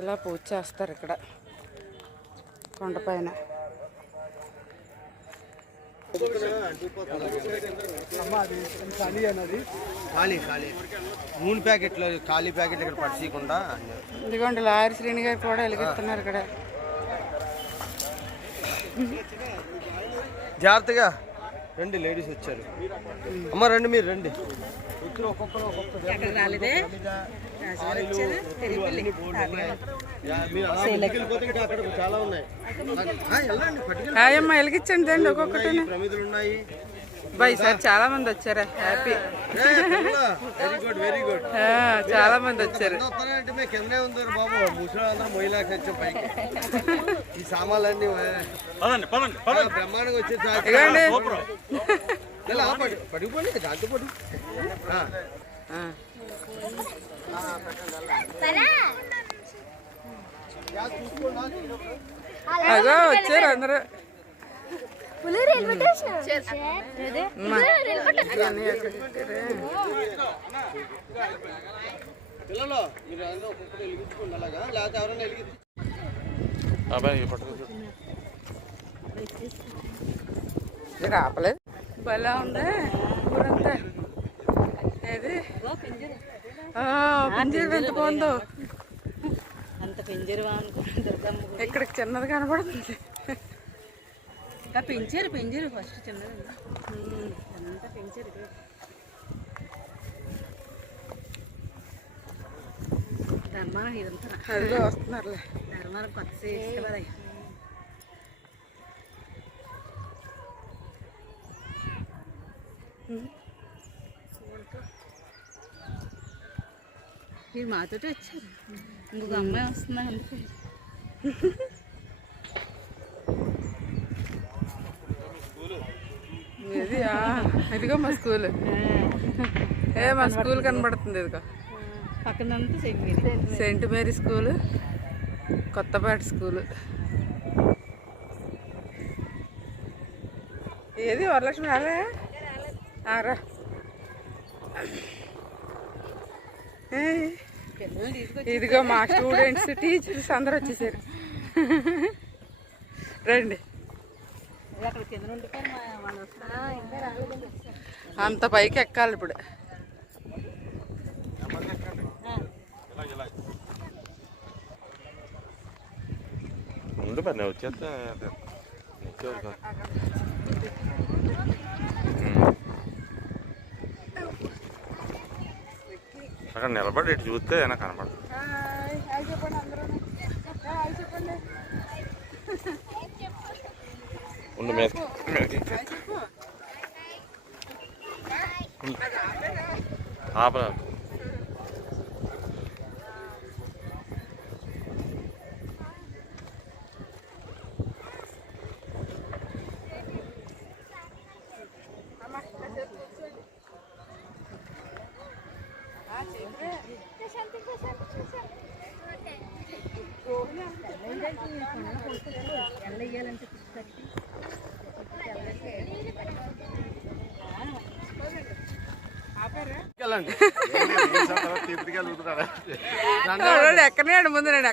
ఇలా పూజ చేస్తారు ఇక్కడ. కొండపైన ఖాళీ ఖాళీ నూనె ప్యాకెట్లు ఖాళీ ప్యాకెట్లు ఇక్కడ పడిచీయకుండా ఇదిగోండి లారీ శ్రేణి గారు కూడా వెలిగిస్తున్నారు ఇక్కడ. జాగ్రత్తగా. రండి లేడీస్ వచ్చారు. అమ్మ రండి మీరు రండి. హాయమ్మ వెలిగించండి తండి ఒక్కొక్కటి ప్రమిదలు ఉన్నాయి. బా ఈసారి చాలా మంది వచ్చారా. Happy very good very good చాలా మంది వచ్చారు. ఈ సామాన్లన్నీ బ్రహ్మాండంగా వచ్చేసి ఇదిగోండి ఇలా పడి పడిపోండి దాంతో పడి. అగో వచ్చారు అందరూ? పిల్లలు మీరు అందరూ ఒక్కొక్కరు వెలిగించుకోండి అలాగా? లేకపోతే ఎవరైనా వెలిగించి అబ్బాయి పట్టుకో ఇది ఆపలేదు భలే ఉంది? ఊరంతా ఏది? పింజీరు ఎంత బాగుందో అంత పెంజరు. ఇక్కడికి చిన్నది కనబడుతుంది. పెంచారు పెంచారు ఫస్ట్ చిన్నది. అంతా పెంచారు. ధర్మారం ఇదంతా అదిగో వస్తున్నారులే. ధర్మారం కొత్త మీరు మాతోటి వచ్చారు? ఇంకొక అమ్మాయి వస్తుందా అందుకే. ఇది ఇదిగో మా స్కూల్. ఏ మా స్కూల్ కనబడుతుంది ఇదిగో. పక్కనంతా saint Mary. School Kothapeta school. ఏది? వరలక్ష్మి రాలే ఆ, రా ఏయ్, పిల్లల్ని తీసుకొచ్చి ఇదిగో మా స్టూడెంట్స్ టీచర్స్ అందరూ వచ్చేసారు. రండి. అంత పైకి ఎక్కాలి ఇప్పుడు. మరి నేను వచ్చేస్తే అదే. వచ్చేది కాదు. ఉమ్. అక్కడ నిలబడి ఇటు చూస్తే ఏమైనా కనపడదు ఉండు మీద. ఆపరా వెళ్ళండి ఎక్కనే ముందు నేను